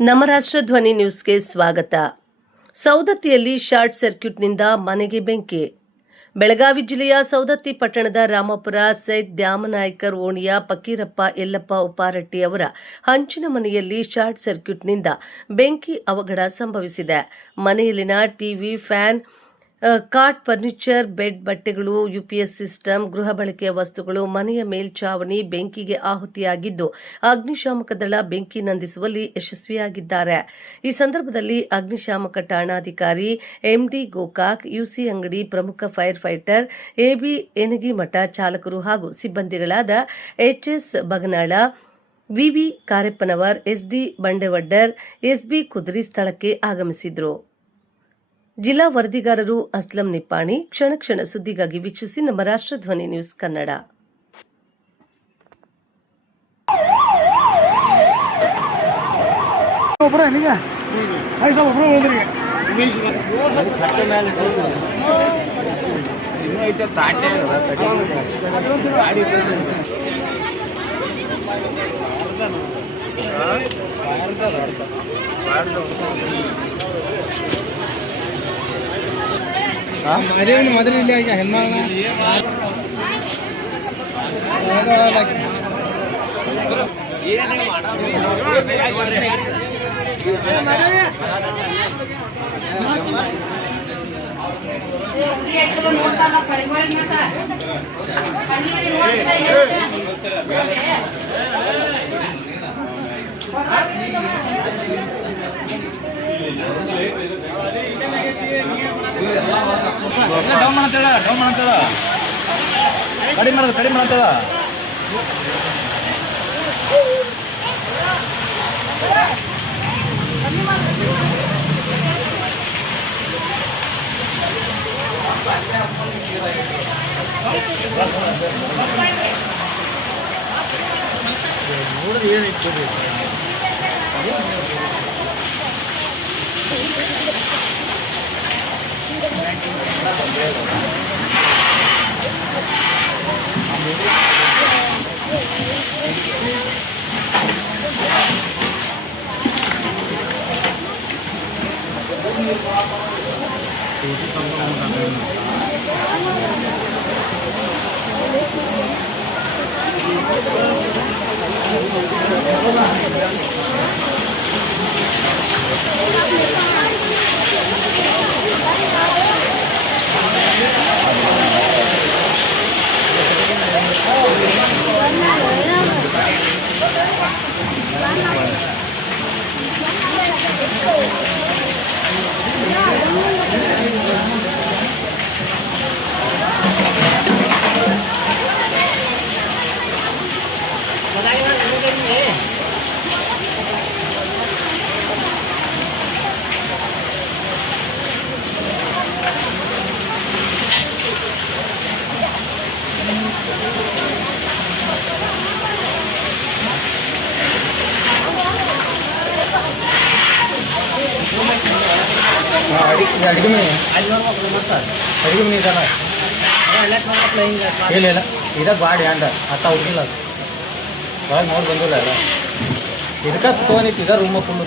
ನಮ್ಮ ರಾಷ್ಟ್ರ ಧ್ವನಿ ನ್ಯೂಸ್ಗೆ ಸ್ವಾಗತ. ಸೌದತ್ತಿಯಲ್ಲಿ ಶಾರ್ಟ್ ಸರ್ಕ್ಯೂಟ್ನಿಂದ ಮನೆಗೆ ಬೆಂಕಿ. ಬೆಳಗಾವಿ ಜಿಲ್ಲೆಯ ಸೌದತ್ತಿ ಪಟ್ಟಣದ ರಾಮಪುರ ಸೈಟ್ ದ್ಯಾಮನಾಯ್ಕರ್ ಓಣಿಯ ಫಕೀರಪ್ಪ ಯಲ್ಲಪ್ಪ ಉಪಾರಟ್ಟಿ ಅವರ ಹಂಚಿನ ಮನೆಯಲ್ಲಿ ಶಾರ್ಟ್ ಸರ್ಕ್ಯೂಟ್ನಿಂದ ಬೆಂಕಿ ಅವಘಡ ಸಂಭವಿಸಿದೆ. ಮನೆಯಲ್ಲಿನ ಟಿವಿ, ಫ್ಯಾನ್, ಕಾಟ್, ಫರ್ನಿಚರ್, ಬೆಡ್, ಬಟ್ಟೆಗಳು, ಯುಪಿಎಸ್ ಸಿಸ್ಟಮ್, ಗೃಹ ಬಳಕೆಯ ವಸ್ತುಗಳು, ಮನೆಯ ಮೇಲ್ಛಾವಣಿ ಬೆಂಕಿಗೆ ಆಹುತಿಯಾಗಿದ್ದು, ಅಗ್ನಿಶಾಮಕ ದಳ ಬೆಂಕಿ ನಂದಿಸುವಲ್ಲಿ ಯಶಸ್ವಿಯಾಗಿದ್ದಾರೆ. ಈ ಸಂದರ್ಭದಲ್ಲಿ ಅಗ್ನಿಶಾಮಕ ಠಾಣಾಧಿಕಾರಿ ಎಂಡಿ ಗೋಕಾಕ್, ಯುಸಿ ಅಂಗಡಿ ಪ್ರಮುಖ ಫೈರ್ ಫೈಟರ್ ಎಬಿ ಎನಗಿಮಠ, ಚಾಲಕರು ಹಾಗೂ ಸಿಬ್ಬಂದಿಗಳಾದ ಎಚ್ಎಸ್ ಬಗನಾಳ, ವಿವಿ ಕಾರೆಪ್ಪನವರ್, ಎಸ್ಡಿ ಬಂಡೆವಡ್ಡರ್, ಎಸ್ಬಿ ಕುದ್ರಿ ಸ್ಥಳಕ್ಕೆ ಆಗಮಿಸಿದ್ರು. ಜಿಲ್ಲಾ ವರದಿಗಾರರು ಅಸ್ಲಂ ನಿಪ್ಪಾಣಿ. ಕ್ಷಣ ಕ್ಷಣ ಸುದ್ದಿಗಾಗಿ ವೀಕ್ಷಿಸಿ ನಮ್ಮ ರಾಷ್ಟ್ರ ಧ್ವನಿ ನ್ಯೂಸ್ ಕನ್ನಡ. ಮೊದಲಿಲ್ಲ ಈಗ ಹೆಣ್ಣ ಕಡಿಮೆ ಮಾಡ್ತದ ನೋಡಿದ್ರೆ ಏನಿತ್ತು ಅಡಿಗೆ ಮನೆ ಇದಲ್ಲ ಇಲ್ಲ ಇದ ಬಾಡಿ ಅಂಡ ಅತ್ತ ಹುಡುಗಿಲ್ಲ ಒಳಗೆ ನೋಡಿ ಬಂದಿಲ್ಲ ಇದಕ್ಕೆ ತೊಗೊಂಡಿತ್ತು ಇದ ರೂಮ್ ಫುಲ್